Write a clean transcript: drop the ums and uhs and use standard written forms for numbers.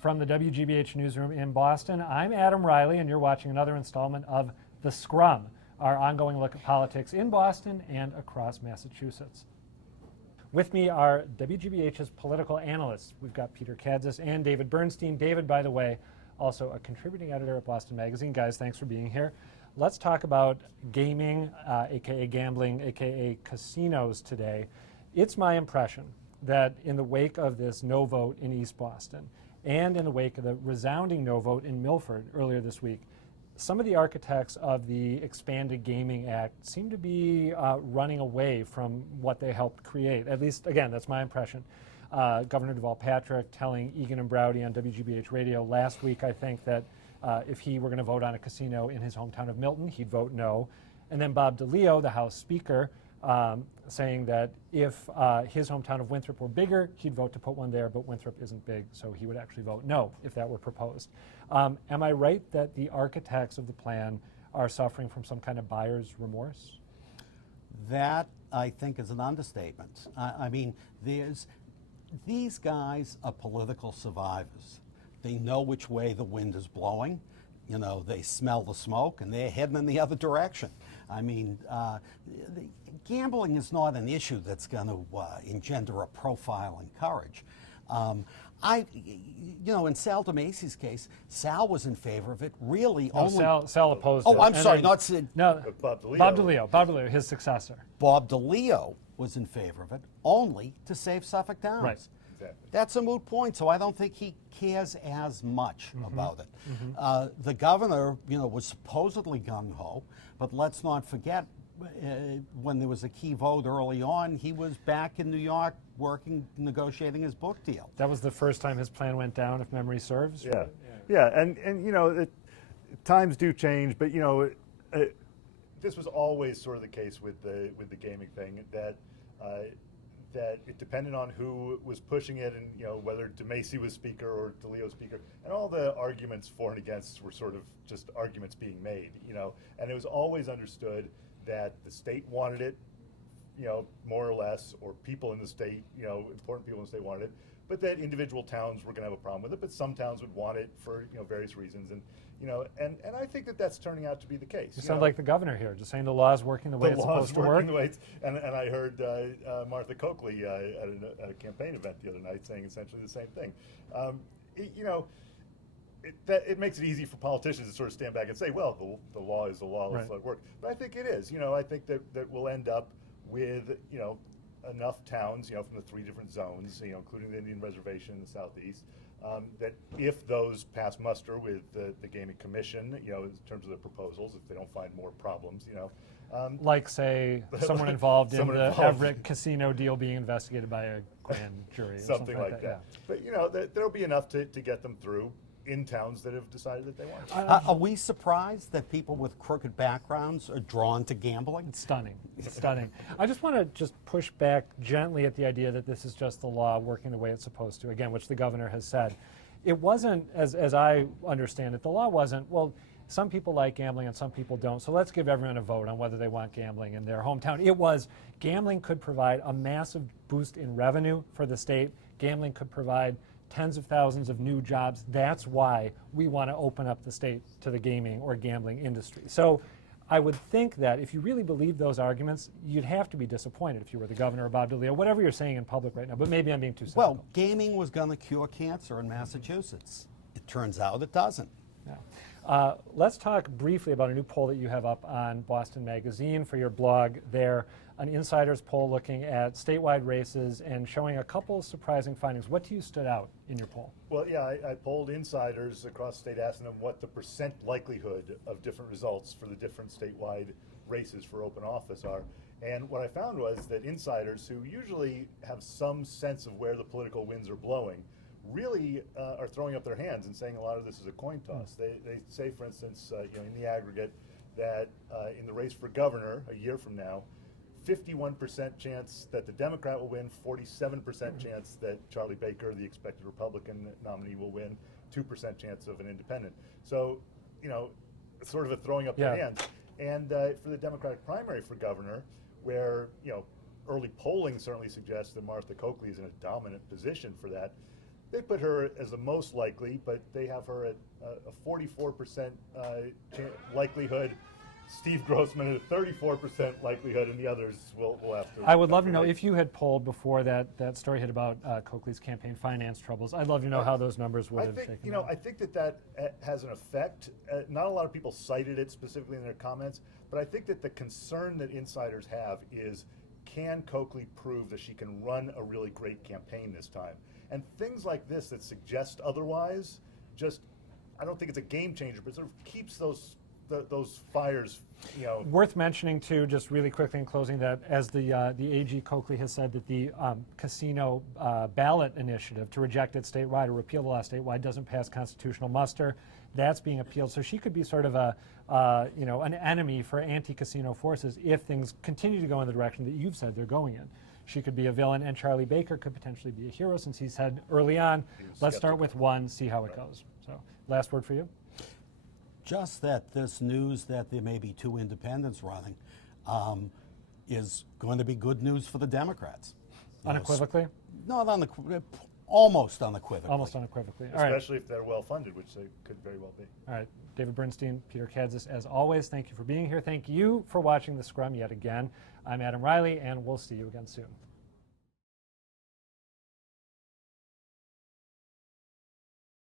From the WGBH newsroom in Boston, I'm Adam Reilly, and you're watching another installment of The Scrum, our ongoing look at politics in Boston and across Massachusetts. With me are WGBH's political analysts. We've got Peter Kadzis and David Bernstein. David, by the way, also a contributing editor at Boston Magazine. Guys, thanks for being here. Let's talk about gaming, aka gambling, aka casinos today. It's my impression that in the wake of this no vote in East Boston, and in the wake of the resounding no vote in Milford earlier this week, some of the architects of the Expanded Gaming Act seem to be running away from what they helped create. At least, again, that's my impression. Governor Deval Patrick telling Egan and Browdy on WGBH Radio last week, I think, that if he were going to vote on a casino in his hometown of Milton, he'd vote no. And then Bob DeLeo, the House Speaker, saying that if his hometown of Winthrop were bigger, he'd vote to put one there, but Winthrop isn't big, so he would actually vote no if that were proposed. Am I right that the architects of the plan are suffering from some kind of buyer's remorse? That, I think, is an understatement. I mean, these guys are political survivors. They know which way the wind is blowing. You know, they smell the smoke and they're heading in the other direction. I mean, gambling is not an issue that's going to engender a profile in courage. In Sal DeMacy's case, Sal was in favor of it. Really, no, only Sal opposed it. it. Oh, I'm sorry, not Sid. No, Bob DeLeo, his successor. Bob DeLeo was in favor of it only to save Suffolk Downs. Right. Exactly. That's a moot point, so I don't think he cares as much about it. The governor, was supposedly gung-ho, but let's not forget, when there was a key vote early on, he was back in New York working, negotiating his book deal. That was the first time his plan went down, if memory serves. Yeah, and times do change, but this was always sort of the case with the gaming thing, that it depended on who was pushing it, and whether DeMacy was speaker or DeLeo speaker, and all the arguments for and against were sort of just arguments being made, and it was always understood that the state wanted it, more or less, or people in the state, important people in the state wanted it, but that individual towns were going to have a problem with it, but some towns would want it for various reasons, and I think that that's turning out to be the case. You sound like the governor here, just saying the law is working the way it's supposed to work. And I heard Martha Coakley at a campaign event the other night saying essentially the same thing. It makes it easy for politicians to sort of stand back and say, well, the law is the law, let's let it work. But I think it is. I think that we'll end up with, enough towns, from the three different zones, including the Indian Reservation in the southeast, that if those pass muster with the Gaming Commission, in terms of the proposals, if they don't find more problems, like, say, someone involved in the Everett casino deal being investigated by a grand jury. Or something like that. Yeah. But, there'll be enough to get them through in towns that have decided that they want it. Are we surprised that people with crooked backgrounds are drawn to gambling? It's stunning. It's stunning. I just want to just push back gently at the idea that this is just the law working the way it's supposed to, again, which the governor has said. It wasn't, as I understand it, the law wasn't, well, some people like gambling and some people don't, so let's give everyone a vote on whether they want gambling in their hometown. It was, gambling could provide a massive boost in revenue for the state. Gambling could provide tens of thousands of new jobs. That's why we want to open up the state to the gaming or gambling industry. So I would think that if you really believe those arguments, you'd have to be disappointed if you were the governor or Bob DeLeo, whatever you're saying in public right now, but maybe I'm being too cynical. Well, gaming was going to cure cancer in Massachusetts. It turns out it doesn't. Yeah. Let's talk briefly about a new poll that you have up on Boston Magazine for your blog there, an insider's poll looking at statewide races and showing a couple surprising findings. What to you stood out in your poll? Well, yeah, I polled insiders across the state, asking them what the percent likelihood of different results for the different statewide races for open office are. And what I found was that insiders, who usually have some sense of where the political winds are blowing, really are throwing up their hands and saying a lot of this is a coin toss. They say, for instance, in the aggregate, that in the race for governor a year from now, 51% chance that the Democrat will win, 47% chance that Charlie Baker, the expected Republican nominee, will win, 2% chance of an independent. So, sort of a throwing up their hands. And for the Democratic primary for governor, where, early polling certainly suggests that Martha Coakley is in a dominant position for that, They put her as the most likely, but they have her at a 44% likelihood. Steve Grossman at a 34% likelihood, and the others will have to. I would love to know if you had polled before that story hit about Coakley's campaign finance troubles. I'd love to know how those numbers would have shaken out. I think that has an effect. Not a lot of people cited it specifically in their comments, but I think that the concern that insiders have is, can Coakley prove that she can run a really great campaign this time? And things like this that suggest otherwise, I don't think it's a game changer, but it sort of keeps those fires, Worth mentioning too, just really quickly in closing, that as the AG Coakley has said that the casino ballot initiative to reject it statewide or repeal the law statewide doesn't pass constitutional muster. That's being appealed, so she could be sort of an enemy for anti-casino forces if things continue to go in the direction that you've said they're going in. She could be a villain, and Charlie Baker could potentially be a hero, since he said early on, let's start with one, see how it goes. So, last word for you. Just that this news that there may be 2 independents running is going to be good news for the Democrats. Unequivocally? Not almost unequivocally. Almost unequivocally. All right. especially if they're well funded, which they could very well be. All right. David Bernstein, Peter Kadzis, as always, thank you for being here. Thank you for watching the Scrum yet again. I'm Adam Reilly, and we'll see you again soon.